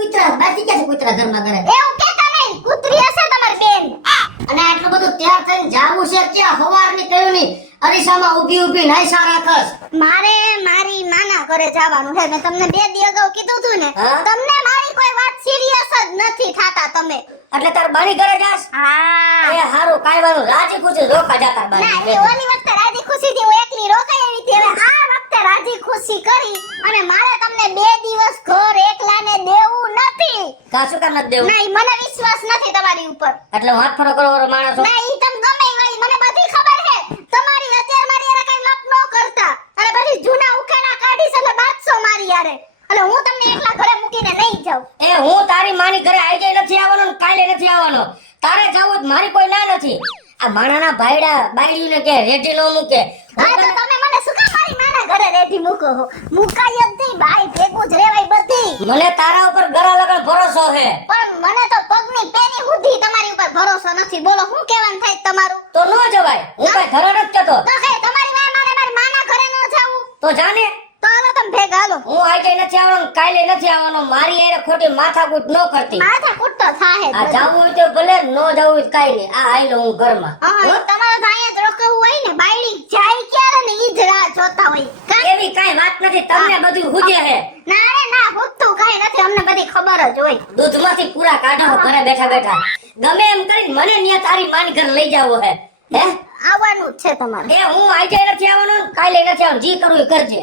કૂતરા બાકી ક્યાં છે કૂતરા ઘરમાં કરે એવું કેતા નહીં, કૂતરી હશે તમારી બેન. અને આટલું બધું તૈયાર થઈને જાવું છે ક્યાં હવારની કયું ની અરીસામાં ઊભી નાઈસા રાખસ મારે મારી માના ઘરે જવાનું છે. મેં તમને 2 દી અગાઉ કીધું હતું ને, હા? તમને મારી કોઈ વાત સિરિયસ જ નથી થાતા તમે. એટલે તાર બાની ઘરે જાસ હા એ હારું કાઈ વાળું રાજી ખુશી રોકા જાતા ના, બાની એ ઓલી વખતે રાજી ખુશી થી હું એકલી રોકાઈ આવી હતી. હવે આ વખતે રાજી ખુશી કરી અને મારે તમને 2 દિવસ ઘર એકલાને દેવું નથી. કા શું કામ નથી દેવું ના, ઈ મને વિશ્વાસ નથી તમારી ઉપર. એટલે હું હાથ ફરો કરો વાળો માણસ છું. ના, ઈ તમ ગમે ઈ વળી મને બધી ખબર છે. તમારી અત્યાર મારી યાર કઈ લપ ન કરતા અને બધી જૂના ઉખાણા કાઢીશ એટલે બાદશો મારી યાર. એટલે હું તમને એકલા ઘરે મૂકીને નહીં જાઉં. એ હું તારી માની ઘરે આજે નથી આવવાનો ને કાલે નથી આવવાનો. તારે જાવું જ મારી કોઈ ના નથી. આ માણાના ભાઈડા બાયડીને કે રેટી નો મૂકે. હા, તો તમે મને શું કામ મારી માના ઘરે રેઠી મૂકો છો? મુકાય જ નહીં, બાઈ ભેગું જ રહેવાય બધી. મને તારા ઉપર ગળા લગન ભરોસો છે. પણ મને તો પગની પેની સુધી તમારી ઉપર ભરોસો નથી. બોલો શું કહેવાનું થાય તમારું? તો ન જવાય. હું કઈ ધરણ જ કેતો. તો કઈ તમારી મારી માના ઘરે ન જાવું? તો જાને તો હાલો તમે ભેગા હાલો. હું આજે નથી આવવાનો ને કાલે નથી આવવાનો. મારી એને ખોટી માથાકૂટ ન કરતી. માથા કૂટતો થાહે જ આ બધું. જાવું હોય તો ભલે ન જાવું હોય તો કાઈ નહીં. આ આઈલો હું ઘરમાં. હા, તમારે તો અહીંયા જ રોકાવું હોય ને. બાયડી જાય ક્યારે ને ઈ જ રાહ જોતા હોય. કા? એવી કાઈ વાત નથી. તમને બધું હુજે છે. ના રે ના, હોતું કાંઈ નથી. અમને બધી ખબર જ હોય. દૂધમાંથી પૂરા કાઢો ઘરે બેઠા ગમે એમ કરીને મને ન્યા તારી માની ઘર લઈ જાવો હે હે આવવાનું જ છે તમારે. એ હું આજે નથી આવવાનો ને કાલે નથી આવવાનો. જી કરવું એ કરજે.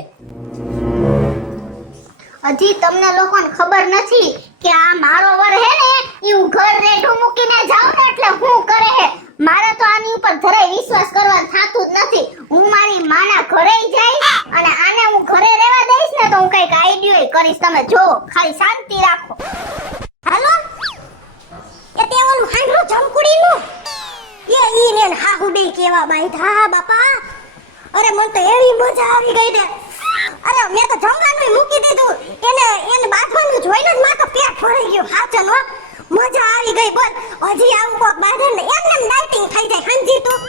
હજી તમને લોકોને ખબર નથી કે આ મારો વર હે ને ઈ હું ઘર રેઠું મૂકીને જાઉં ને એટલે હું કરે હે. મારે તો આની ઉપર જરાય વિશ્વાસ કરવા થાતું જ નથી. હું મારી માના ઘરે જઈશ અને આને હું ઘરે રહેવા દઈશ ને તો હું કઈક આઈડિયો કરીશ. તમે જો ખાલી શાંતિ રાખો. હાલો એ તે ઓલું હાંડરું જમકુડીનું એ ઈ ને હાહુડી કેવા બાઈધા બાપા. અરે મને તો એવી મજા આવી ગઈ ને. અરે મેં તો જમવાનું મૂકી દીધું. એને બાંધવાનું જોઈને જ મારું પેટ ભરાઈ ગયું. હાચન હો, મજા આવી ગઈ. બોલ હજી આવું કોક બાંધે ને એમને ડાઇટિંગ થઈ જાય. સમજી તું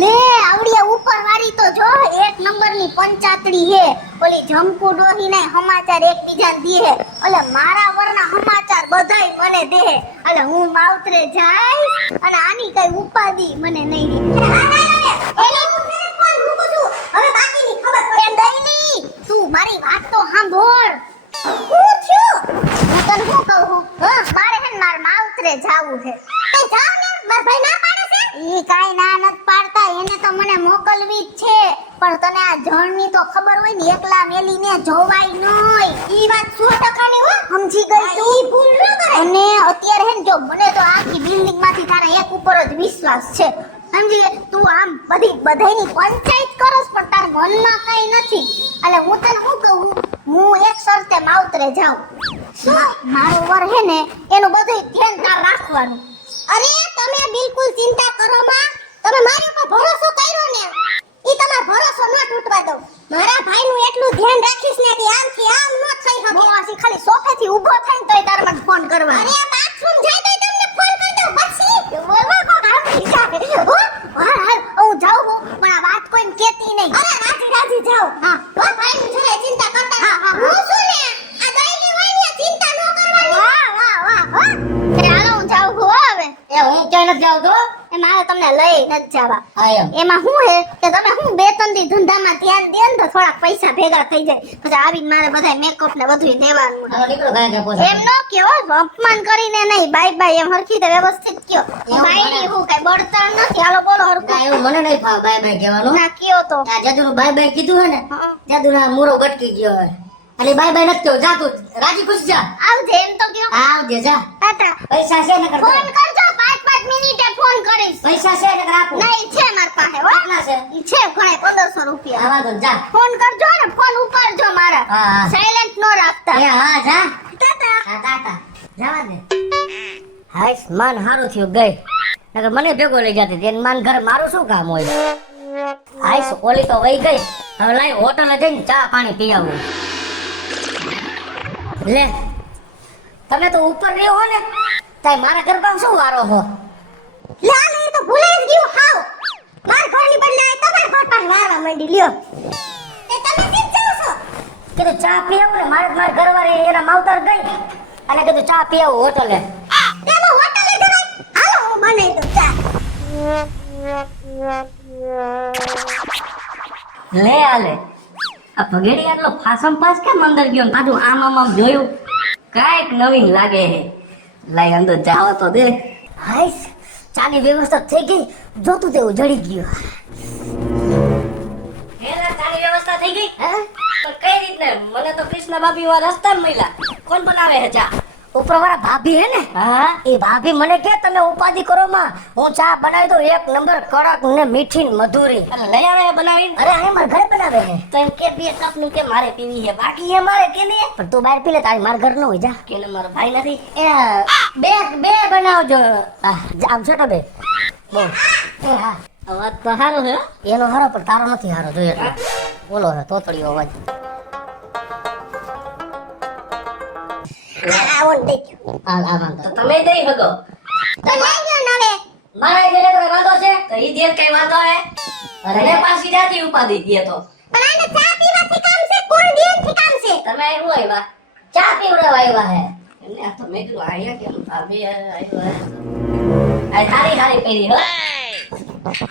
લે આવડીએ ઉપર વાળી તો જો 1 નંબરની પંચાતડી હે. ઓલી જમકુ ડોહી ને સમાચાર એકબીજાને દે હે. એટલે મારા વરના સમાચાર બધાય મને દે હે. એટલે હું માવતરે જઈશ અને આની કઈ ઉપાધિ મને નહીં દે. હવે બાકીની ખબર પડે. દઈની તું મારી વાત તો સાંભળ. હું છું હું તને શું કહું છું? મારે હે ને માર માવતરે જાવું છે. તે જાવ ને, માર ભાઈ ના પાડે છે. ઈ કાઈ ના નત પાડતા. એને તો મને મોકલવી જ છે. પણ તને આ જણની તો ખબર હોય ને, એકલા મેલીને જોવાય નોય. ઈ વાત 100% ની હો. સમજી ગઈ તું? ઈ ભૂલ ન કરે. અને અત્યારે હે ને જો મને તો આખી બિલ્ડિંગ માંથી તારા એક ઉપર જ વિશ્વાસ છે. સમજી તું આમ બધાયની પંચાયત કરસ પણ તાર મનમાં કઈ નથી. એટલે હું તને શું કહું, હું એક શરતે માવતરે જાઉં. મારો વર હે ને એનું બધું ધ્યાન તાર રાખવાનું. અરે તમે બિલકુલ ચિંતા કરો માં. તમે મારી ઉપર ભરોસો કર્યો ને, ઈ તમારો ભરોસો ન તૂટવા દઉં. મારા ભાઈનું એટલું ધ્યાન રાખીશ ને કે આમથી આમ ન થઈ શકે. બોવાસી ખાલી સોફેથી ઊભો થઈને તોય તાર મને ફોન કરવા. અરે બાથરૂમ જાય તોય તમને ફોન કરી દઉં. પછી બોલવા કો કામ વિચારે હો. હા હું જાઉં હું, પણ આ વાત કોઈને કહેતી નહીં. અરે રાજી જાઓ. હા હો, ભાઈનું જરા ચિંતા કરતા. હા હું શું ને આ દઈની હોય ને ચિંતા ન કરવાની. વાહ હો. એ હાલો હું જાઉં હું હવે. એ હું ક્યાંય નથી આવતો. એ મારે તમને લઈ નથી જવા. હા એમ એમાં શું હે કે તમે હું 2-3 દી ધંધામાં ધ્યાન દે ને તો થોડાક પૈસા ભેગા થઈ જાય. પછી આવીને મારે બધા મેકઅપ ને બધું દેવાનું. હાલો નીકળો ગાય કે એમ નો કયો, અપમાન કરીને નહીં. બાય એમ હરખી રીતે વ્યવસ્થિત કયો. બાયડી હું કઈ બળતણ નથી. હાલો બોલો હરખું. એવું મને નહીં ફાવે બાય બાય કહેવાનું. ના કયો તો. આ જાદુનું બાય બાય કીધું હે ને, જાદુના મૂરો ગટકી ગયો હે. એટલે બાય બાય નથી કહ્યું. જા તું રાજી ખુશ જા. આવજે એમ તો કયો. આવજે જા. ટાટા. પૈસા છે ને કરતો. ફોન કરજો. 5 મિનિટે ફોન કરીશ. પૈસા છે ને કર આપું. નહીં છે માર પાસે હો. કેટલા છે? ઈ છે ઘણા 1500 રૂપિયા. આવા તો જા. ફોન કરજો ને, ફોન ઉપાડજો મારા. હા. સાયલેન્ટ નો રાખતા. એ હા જા. ટાટા. હા ટાટા. જવા દે. હાઈસ માન હારું થયું ગઈ. નકર મને ભેગો લઈ જતી હતી. માન ઘર મારું શું કામ હોય? હાઈસ ઓલી તો વહી ગઈ. હવે લાઈ હોટલે જઈને ચા પાણી પી આવું. લે તમે તો ઉપર રહ્યો હો ને, તાય મારા ઘરમાં શું વારો હો? લે આ નહીં તો ભૂલાઈ જ ગયું હાવ. માર ઘરની બદલે આ તમાર ઘર પાસે વારવા માંડી લ્યો. એ તમે કેમ જાવ છો? કીધું ચા પી આવું ને. મારા ઘરવાળી એના માવતર ગઈ અને કીધું ચા પી આવું હોટલે. તેમાં હોટલે જવાય. હાલો હું બનાવી દઉં ચા. લે આલે આ ભગેડી આટલો ફાસમ ફાસ કેમ અંદર ગયો ને પાછું આમ જોયું કાંઈક નવીન લાગે હે. લાય અંદર જાવ તો દે. હાઈસ ચાની વ્યવસ્થા થઈ ગઈ, જોતું તેવું જડી ગયું. હેલા ચાની વ્યવસ્થા થઈ ગઈ? હે પણ કઈ રીતને? મને તો કૃષ્ણ ભાભી વા રસ્તા મળ્યા. કોણ બનાવે હે ચા? ઉપરવાળા ભાભી હે ને? હા એ ભાભી મને કે તમે ઉપાધિ કરો માં, હું ચા બનાવી દઉં એક નંબર કડક ને મીઠી ને મધુરી. અને લઈ આવે બનાવીને? અરે આ મારા ઘરે બનાવે હે. તો એમ કે બે કપ નું કે મારે પીવી છે, બાકી એ મારે કે નહીં. પણ તું બહાર પી લે, તારી મારા ઘર નો હોય. જા કે મારો ભાઈ નથી એ બે બનાવજો. આમ છે તો બે બોલ. એ હા અવાજ તો સારો છે એનો, હારો પણ તારો નથી હારો. જોઈએ બોલો હે તોતળીયો અવાજ. તમે દઈ શકો તો લઈ ગયો ને હવે. મારા ઘરે કોઈ વાંધો છે તો ઈ દે કઈ વાંધો હે? અરે પાછી જાતી ઉપાધિ દે તો. પણ આને ચા પીવાથી કામ છે, કોણ દેથી કામ છે? તમે આવ્યો આવ્યા ચા પીવડાવવા આવ્યા હે એટલે આ તો મેં કીધું આયા કેમ ભાભી આવ્યો હે. આ સારી પેરી હો.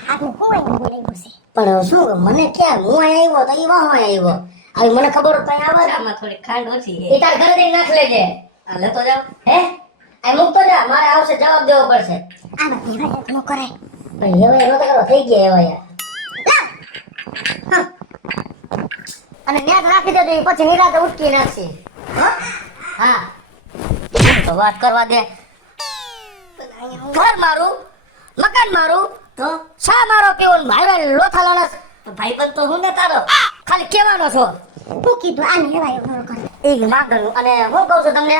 આનું કોઈ બોલાવ્યું છે. પણ શું મને ક્યાં હું અહીંયા આવ્યો તો ઈ વાહ આવ્યો. આવી મને ખબર હોત તો અહીંયા આવે. આમાં થોડી ખાંડ ઓછી છે. એ તાર ઘરે જઈને નાખ લેજે. આ લેતો જાવ. હે આ મૂકતો જા, મારે આવશે જવાબ દેવો પડશે. આમાં દેવાય ન કરે. ભાઈ હવે એનો તો કરો થઈ ગયા એવા યાર. અને ન્યાજ રાખી દેજો, ઈ પછી નિરાતે ઉટકી નાખશે. હા તો વાત કરવા દે. ઘર મારું મકાન મારું તો શા મારો કેવો મારા લોથા લાલસ ભાઈબંધ તો હું ને તારો ખાલી કહેવાનો છો. હું કીધું આને લેવાય ન કરે. એ માંગણ. અને હું કહું છું તમને,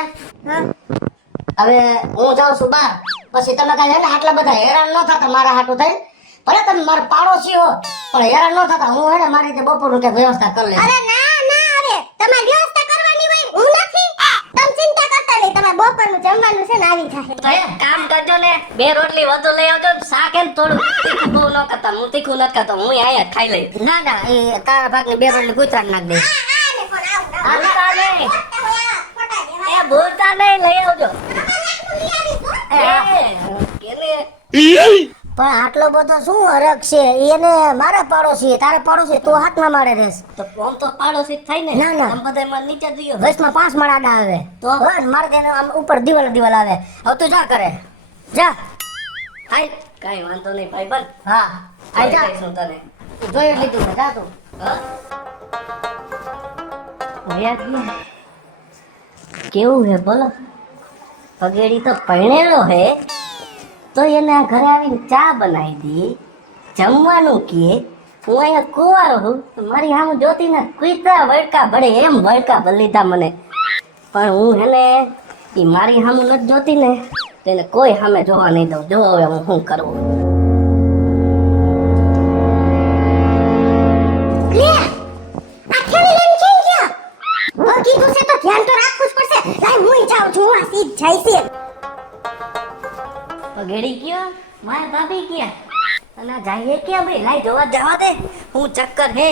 હવે હું જાઉં છું બહાર, પછી તમે કાંઈ ને આટલા બધા હેરાન ન થતા મારા હાટું થઈ. ભલે તમે મારા પાડોશી હો પણ હેરાન ન થતા. હું હેને મારી રીતે બપોરનું કે વ્યવસ્થા કરી લઈશ. અરે ના હવે તમારે વ્યવસ્થા કરવાની હોય, હું નથી. તમે ચિંતા કરતા નહીં, તમે બપોરનું જમવાનું છે ને આવી જાય. તો એક કામ કરજો ને, બે રોટલી વધુ લઈ આવજો ને શાક એમ થોડું તીખું બહુ ન કરતા. હું તીખું નથી ખાતો, હું અહીંયા ખાઈ લઈ. ના ના એ તારા ભાગની બે રોટલી કૂતરાને નાખ દઈશ. એ બોલતા નહીં, લઈ આવજો. પણ આટલો બધો શું હરખ છે? એને મારા પાડોશી તારે પાડોશી તું હાથમાં મારે રેસ તો આમ તો પાડોશી જ થાય ને. ના ના આમ બધા માં નીચે જોઈએ બસમાં 5 માળ આડા આવે તો મારે તેને આમ ઉપર દિવાલ આવે. હવે તું જા કરે જા. હાય કાઈ વાંધો નહીં ભાઈ બન. હા આઈ જા શું તને જોઈ લીધું જા તું. હા કેવું હે બોલો? પગેડી તો પરણેલો હે તો એને આ ઘરે આવીને ચા બનાવી દી, જમવાનું કે. હું અહીંયા કુંવારો હું તો મારી સામે જોતી ને કુતરા વળકા ભળે એમ વળકા બલીધા મને. પણ હું હેને ઈ મારી સામે નથી જોતી ને તેને કોઈ સામે જોવા નહીં દઉં. જો હવે હું શું કરું. લે આ ખેલી લેમ કેમ ગયા? ઓ કીધું છે તો ધ્યાન તો રાખવું જ પડશે. લાય હું જાઉં છું, આ સીધ જાય છે. પગેડી ગયો મારા ભાભી ગયા અને જઈએ ક્યાં ભાઈ? લાઈ જોવા જવા દે, હું ચક્કર હે.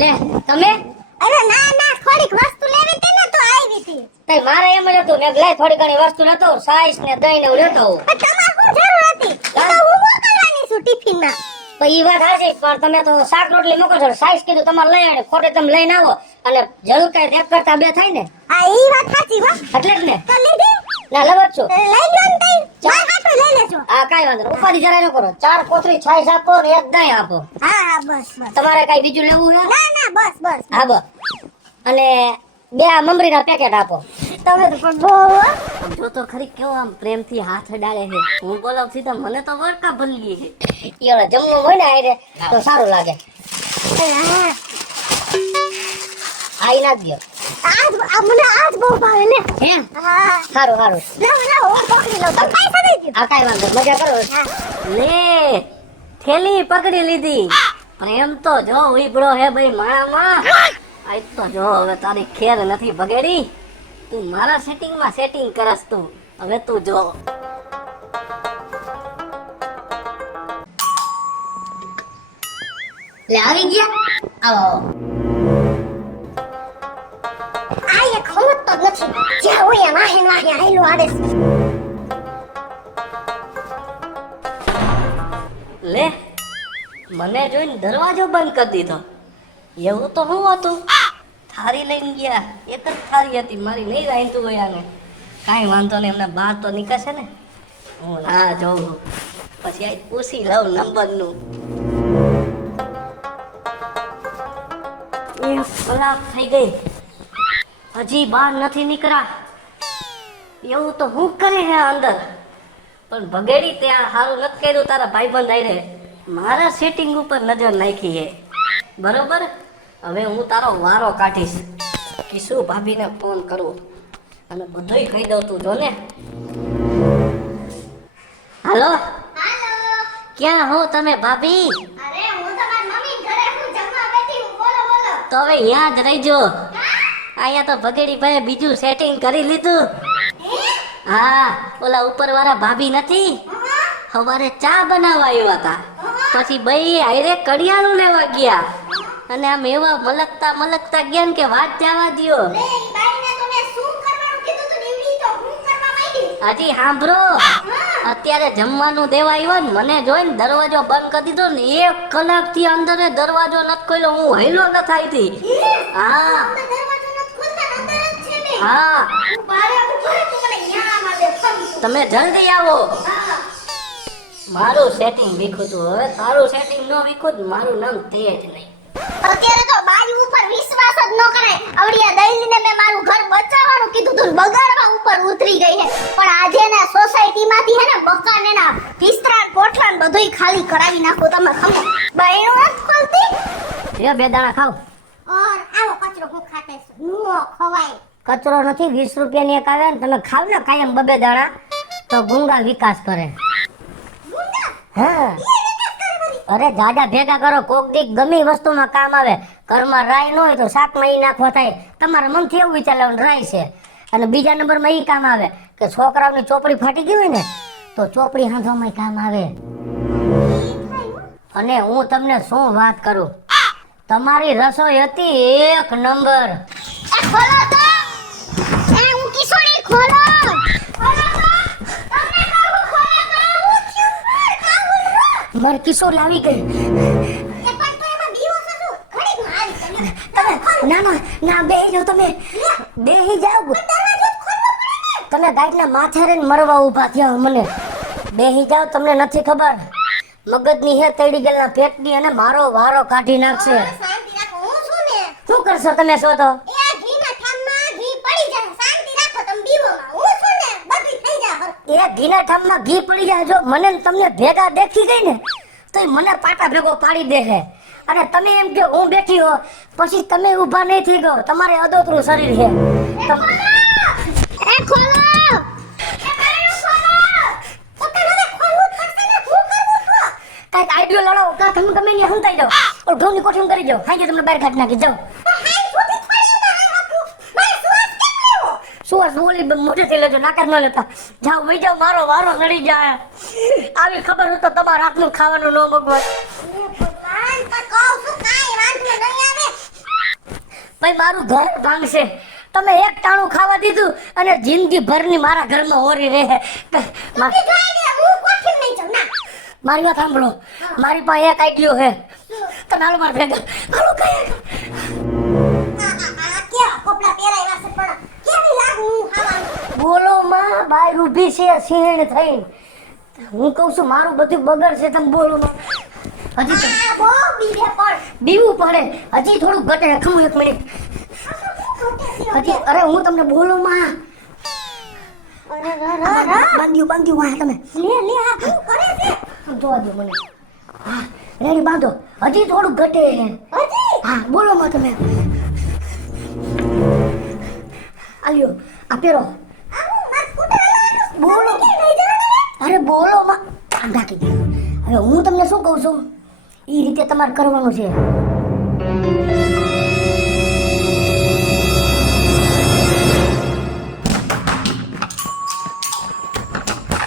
લે તમે? અરે ના થોડીક વસ્તુ લેવી હતી ને તો આવી હતી. તઈ મારે એમ જ હતું મેં લાઈ થોડી ઘણી વસ્તુ લેતો સાઈસ ને દહીં ને લેતો. પણ તમારે શું જરૂર હતી? તો હું મોકલવાની છું ટિફિનમાં. પણ ઈ વાત હાચી, પણ તમે તો શાક રોટલી મોકલો છો, સાઈસ કીધું તમારે લઈ આવો, ખોટે તમે લઈને આવો અને જલકાઈ એક કરતા બે થાય ને. આ ઈ વાત સાચી હો. એટલે જ ને. તો લીધી? ના લવત છું. લઈ લો ને તઈ. ચાર હાટો લઈ લેજો. આ કાઈ વાંધો નહીં, ઉપાધિ જરાય ન કરો. 4 કોથળી છાઈસ આપો ને એક દહીં આપો. હા બસ. તમારે કઈ બીજું લેવું છે? ના બસ. હા બસ. અને 2 આ મમરીના પેકેટ આપો. તમે તો પણ બહુ જો તો ખરી કેવો આમ પ્રેમથી હાથ અડાડે છે. હું બોલાવ સીધા મને તો વળકા ભલી છે. ઈયોને જમવું હોય ને આઈને તો સારું લાગે. આઈ નાખ દો. મને આજ બહુ ભાવે ને. હે હા સારું લાવો હું પકડી લઉં. તમે પૈસા દઈ દો. આ કાઈ વાંધો મજા કરો. લે થેલી પકડી લીધી. પ્રેમ તો જો ઉઈબળો હે ભાઈ માણામાં. આજ તો જો હવે તારી ખેર નથી બગેડી. તું મારા સેટિંગ કરસ તું. હવે તું જો લે આવી ગયા આવો આ એક ખમત તો નથી જ્યાં હોય વાહે વાહે આયલો આડે લે મને જોઈને દરવાજો બંધ કરી દીધો એવું તો હું હતું થારી લઈને ગયા એક જ થારી હતી મારી નહીં રાંધતું હોય આને કાંઈ વાંધો નહીં એમના બહાર તો નીકળશે ને હું ના જોઉં પછી આ પૂછી લઉં નંબરનું એક કલાક થઈ ગઈ હજી બહાર નથી નીકળ્યા એવું તો હું કરે હે અંદર પણ બગેડી ત્યાં સારું નથી કર્યું તારા ભાઈબંધ આઈ રે મારા સેટિંગ ઉપર નજર નાખી હે બરોબર હવે હું તારો વારો કાઢીશ કિશુ ભાભીને ફોન કરું અને બધુંય કહી દઉં તું જો ને હાલો હાલો ક્યાં હો તમે ભાભી અરે હું તમાર મમ્મી ઘરે હું જમવા બેઠી હું બોલો બોલો તો હવે અહીંયા જ રહીજો અહીંયા તો બગેડી ભાઈ બીજું સેટિંગ કરી લીધું હા ઓલા ઉપર વાળા ભાભી નથી સવારે ચા બનાવવા આવ્યા હતા પછી ભાઈ આયરે કડિયાળું લેવા ગયા અને આમ એવા મલકતા ગયા ને કે વાત જવા દ્યો લે ઈ બાઈને તો મેં શું કરવાનું કીધું તું નીવડી તો હું કરવા માંડી હજી સાંભળો અત્યારે જમવાનું દેવા આવ્યો ને મને જોઈને દરવાજો બંધ કરી દીધો ને 1 કલાકથી અંદર દરવાજો નથી ખોલ્યો હું હૈલો ન થાય હતી હા તમે દરવાજો નત ખોલતા અંદર જ છે બે હા હું બહાર આવું છું તું મને ન્યા આમાં દે ફમ તમે જલ્દી આવો હા મારું સેટિંગ વીખું તું હવે તારું સેટિંગ ન વીખું તો મારું નામ તે જ નહીં અત્યારે તો બાજુ ઉપર વિશ્વાસ જ ન કરાય આવડિયા દઈલીને મેં મારું ઘર બચાવવાનું કીધું તું બગાડવા ઉપર ઉતરી ગઈ હે પણ આજે ને સોસાયટીમાંથી હે ને બકાને ના બિસ્તરા કોઠલા ને બધુંય ખાલી કરાવી નાખો તમે ખમો બૈણું જ ખોલતી એ બે દાણા ખાવ ઓર આવો કચરો હું ખાતે છું નો ખવાય કચરો નથી 20 રૂપિયાની એક આવે ને તમે ખાવ ને કાયમ બબે દાણા તો ગુંગા વિકાસ કરે મુંડા હા અરે જાડા ભેગા કરો કોક દીક ગમે વસ્તુમાં કામ આવે ઘરમાં રાઈ ન હોય તો શાકમાં ઈ નાખવા થાય તમારા મનથી એવું વિચાર લેવાનું રાઈ છે અને બીજા નંબરમાં ઈ કામ આવે કે છોકરાઓની ચોપડી ફાટી ગઈ હોય ને તો ચોપડી હાંધવામાં કામ આવે અને હું તમને શું વાત કરું તમારી રસોઈ હતી 1 નંબર એ ખોલો તો એ હું કિશોરી ખોલો ખોલો તો તમને કહું ખોલો તો હું છું કાબુલ મારી કિશોરી આવી ગઈ એ પણ તો એમાં બીવો છે શું ઘડી મારી તમે ના બેહી જાઓ તમે બેહી જાઓ દરવાજો ખોલવો પડે ને તમે ગાઈડના માથે રહીને મરવા ઊભા થયા મને બેહી જાઓ તમને નથી ખબર મગજની હે તડી ગયેલા પેટની અને મારો વારો કાઢી નાખશે શાંતિ રાખો હું છું ને શું કરશો તમે છો તો એ ઘીના ઠામમાં ઘી પડી જાય શાંતિ રાખો તમે બીવોમાં હું છું ને બધી થઈ જાય હર એ ઘીના ઠામમાં ઘી પડી જાય જો મને ને તમને ભેગા દેખી ગઈ ને તો મને પાટા ભેગો પાડી દે છે અને તમે એમ કે હું બેઠી હો પછી તમે ઊભા નહીં થઈ ગયો તમારે અદોતરું શરીર છે એ ખોલો એ બારણું ખોલો તો તને ખોલવું પડશે ને હું કરવું તો કાંઈક આઈડિયો લડો કાં તમે ગમે ને હંતાઈ જાઓ ઓર ઘઉંની કોઠી કરી જાઓ હાઈ તમને બહાર કાઢી નાખી જાઓ હાઈ છૂટી થોડી ના રાખું મારે સુવાસ કેમ લેવો સુવાસ બોલી મોઢેથી લેજો નાકાર ન લેતા જાઓ વઈ જાઓ મારો વારો નડી જાય આવી ખબર હોય તો તમારા હાથનું ખાવાનું ન મગવાય ભગવાન પર કહું છું કાઈ વાંધો નહીં આવે ભાઈ મારું ઘર ભાંગશે તમે એક ટાણું ખાવા દીધું અને જિંદગી ભરની મારા ઘરમાં ઓરી રહે તું જોઈને હું કોઠી નહીં જાઉં ના મારી વાત સાંભળો મારી પાસે એક આઈડિયો છે તમે હાલો માર ભેગા હાલો કઈ આ કેવા કપડા પહેરાવ્યા છે પણ કેવી લાગુ હું ખાવાનું બોલો માં બાય ઊભી છે સીણ થઈને હું કહું છું મારું બધું બગડશે તમે બોલો માં હજી તો આ બહુ બીવે પણ બીવું પડે હજી થોડું ઘટે ખમું 1 મિનિટ હજી અરે હું તમને બોલું માં બાંધ્યું વાહ તમે લે આ શું કરે છે જોવા દો મને હા રેડી બાંધો હજી થોડું ઘટે હજી હા બોલો માં તમે આલ્યો આ પેરો આ હું મત સ્કૂટર લાવવાનું બોલો કે લઈ જવાનું અરે બોલો માં આ ઢાંકી દે હવે હું તમને શું કહું છું એ રીતે તમારે કરવાનું છે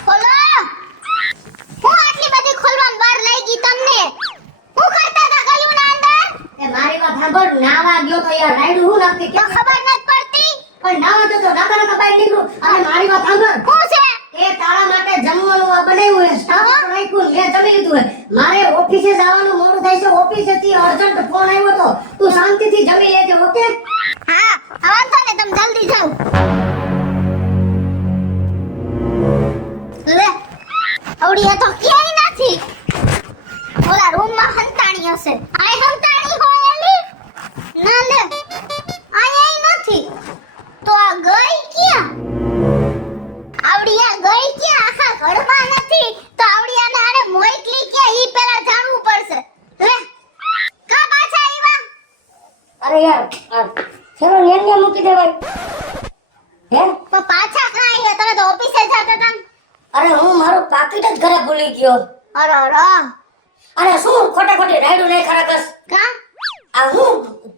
ખોલો હું આટલી બધી ખોલવામાં વાર લાગી તમને હું કરતા હતા ગયું ના મારે ઓફિસે જવાનું મોડું થાય છે. ઓફિસેથી અર્જન્ટ ફોન આવ્યો તો. તું શાંતિથી જમી લેજે, ઓકે? હા વાંધો ને તમે જલ્દી જાઓ. લે આવડી તો ક્યાંય નથી. ઓલા રૂમમાં હંતાણી હશે. આ હંતાણી હોય એલી ના લે આયા નથી. તો આ ગઈ ક્યાં? આવડિયા ગઈ ક્યાં? આખા ઘરમાં નથી તો આવડિયાને આને મોકલી ક્યાં ઈ પેલા જાણવું પડશે. લે કા પાછા આવ્યા? અરે યાર, ચલો નેને મૂકી દેવાય. હે? તો પાછા કાં આવ્યા? તમે તો ઓફિસે જતા હતા. અરે હું મારું પાકીટ જ ઘરે ભૂલી ગયો. અરે અરે શું ખોટે ખોટી રાયડું નહીં ખરાકસ. કા આ હું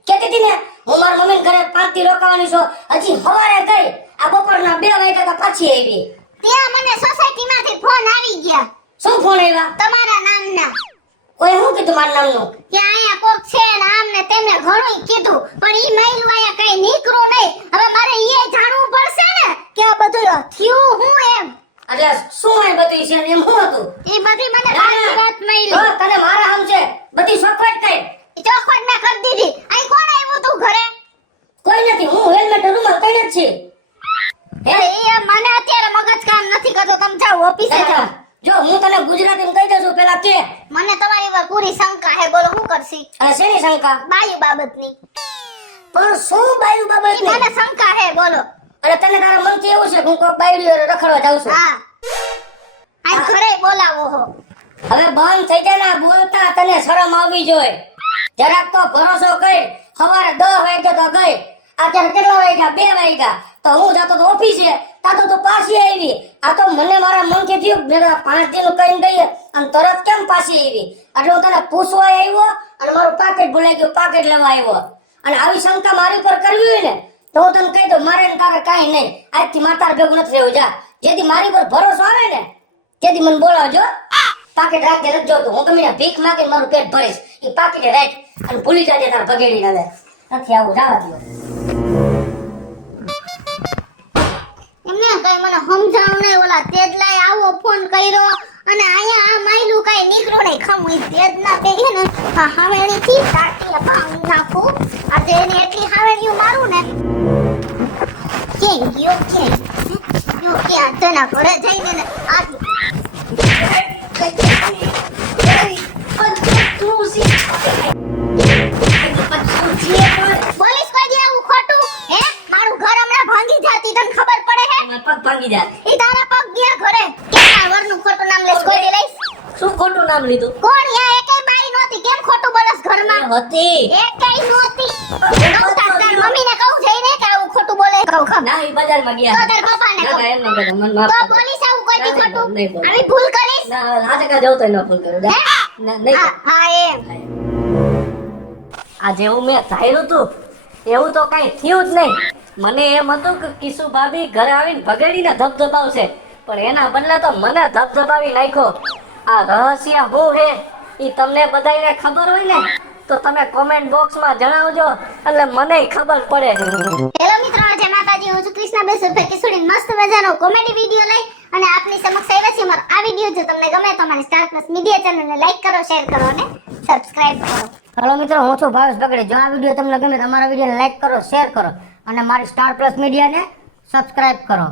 કહેતી હતી ને, હું મારા મમ્મીને ઘરે 5 દી રોકાવાની છું. હજી સવારે ગઈ, આ બપોરના 2 વાગ્યા તો પાછી આવી. ત્યાં મને સોસાયટીમાંથી ફોન આવી ગયા. શું ફોન આવ્યા? તમારા નામના. કોઈ શું કીધું મારું નામનું? કે અહીંયા કોક છે ને આમ ને તેમને ઘણું કીધું પણ ઈ મહિલું અહીંયા કઈ નીકળું નહીં. હવે મારે ઈ જાણવું પડશે ને કે આ બધું થયું હું એમ. એટલે શું એ બધું છે ને એમ શું હતું? ઈ બધી મને બાકી વાત મળી. તો તને મારા આમ છે બધી ચોખવટ કઈ? ઈ ચોખવટ મેં કરી દીધી. અહીં કોણ આવ્યું તું ઘરે? કોઈ નથી, હું હેલ્મેટ રૂમાલ કઈ જ છે. એ મને અત્યારે મગજ કામ નથી કરતો. તમે જાઓ ઓફિસે જાઓ. જો હું તને ગુજરાતીમાં કહી દઉં છું, પેલા કે મને તમારી પર પૂરી શંકા હે. બોલો શું કરશી? આ શેની શંકા? બાયુ બાબતની. પણ શું બાયુ ઈ બાબતની? મને શંકા હે. બોલો. અરે તને તારા મનથી એવું છે કે હું કોઈ બાયડીઓ રખડવા જાઉં છું? હા આ ઘરે બોલાવો હો. હવે બંધ થઈ જાય ને આ બોલતા. તને શરમ આવવી જોઈએ. જરાક તો ભરોસો કર. સવારે 10 વાગ્યા તો ગઈ, અત્યારે કેટલા વાગ્યા? 2 વાગ્યા તો હું જતો તો ઓફિસે, તાતો તો પાછી આવી. આ તો મને મારા મનથી થયું મેરા 5 દિન કહીને ગઈ અને તરત કેમ પાછી આવી? એટલે હું તને પૂછવા આવ્યો અને મારું પાકેટ ભૂલાઈ ગયું, પાકેટ લેવા આવ્યો. અને આવી શંકા મારી પર કરવી હોય ને તો હું તને કહી દઉં, મારે ને તારે કાંઈ નહીં. આજથી મારે તારે ભેગું નથી રહેવું. જા, જેથી મારી પર ભરોસો આવે ને તેથી મને બોલાવજો. પાકેટ રાખજે, નથી જોતું. હું તમને ભીખ માંગીને મારું પેટ ભરીશ. એ પાકેટ રાખ અને ભૂલી જાજે તારા ભગેડીને. હવે નથી આવું, જવા દો. એમને કઈ મને સમજાણું નહીં. ઓલા તેજલાએ આવો ફોન કર્યો અને અહીંયા આ માયલું કઈ નીકળો નહીં. ખમુઈ તેજના તે હે ને આ હાવેણીથી ટાટીએ ભાંગ નાખું. આજે એને એટલી હાવેણીઓ મારું ને ક્યાંય ગયો ક્યાં તેના ઘરે જઈને ને આ પોલીસ કોઈ દે આવું ખોટું હે? મારું ઘર હમણાં ભાંગી જાતી તને ખબર પડે હે? મારા પગ ભાંગી જાય. ઈ તારા પગ ગયા ઘરે. કેમ વરનું ખોટું નામ લેસ કોઈ લઈશ? શું ખોટું નામ લીધું? કોણ યા એકેય બાઈ નહોતી. કેમ ખોટું બોલસ ઘરમાં? હતી એકેય નહોતી. કહું તાર મમ્મીને કહું જઈને કે આવું ખોટું બોલે. કહું ખમ. ના, ઈ બજારમાં ગયા. તો તાર પપ્પાને ના, કહું. ના, એમ ન કરો. મને માફ તો કરો. પોલીસ આવું કોઈ દી ના, ખોટું નહીં બોલે. આવી ભૂલ કરીશ? ના, આજે કાલ જવું તો ન ભૂલ કરું. હે? ના, નહીં હા કરું. હા એમ. આ જેવું મેં ધાર્યું હતું એવું તો કઈ થયું જ નહીં. મને એમ હતું કે કિશુ ભાભી ઘરે આવીને ભગાડીને ધબધબાવશે, પણ એના બદલે તો મને ધબધબાવી નાખ્યો. આ રહસ્ય શું છે એ તમને બધાને ખબર હોય ને તો તમે કોમેન્ટ બોક્સમાં જણાવજો એટલે મને ખબર પડે. હેલો મિત્રો, જય માતાજી. હું છું કૃષ્ણા બેસુર ભાઈ કિશોરી. મસ્ત મજાનો કોમેડી વિડિયો લઈ અને આપની સમક્ષ આવ્યા છે. મારો આ વિડિયો જો તમને ગમે તો અમારી સ્ટાર પ્લસ મીડિયા ચેનલને લાઈક કરો, શેર કરો અને સબસ્ક્રાઇબ કરો. હેલો મિત્રો, હું છું ભાવેશ બગડે. જો આ વિડીયો તમને ગમે તો અમારા વિડીયોને લાઈક કરો, શેર કરો અને મારી સ્ટાર પ્લસ મીડિયાને સબસ્ક્રાઇબ કરો.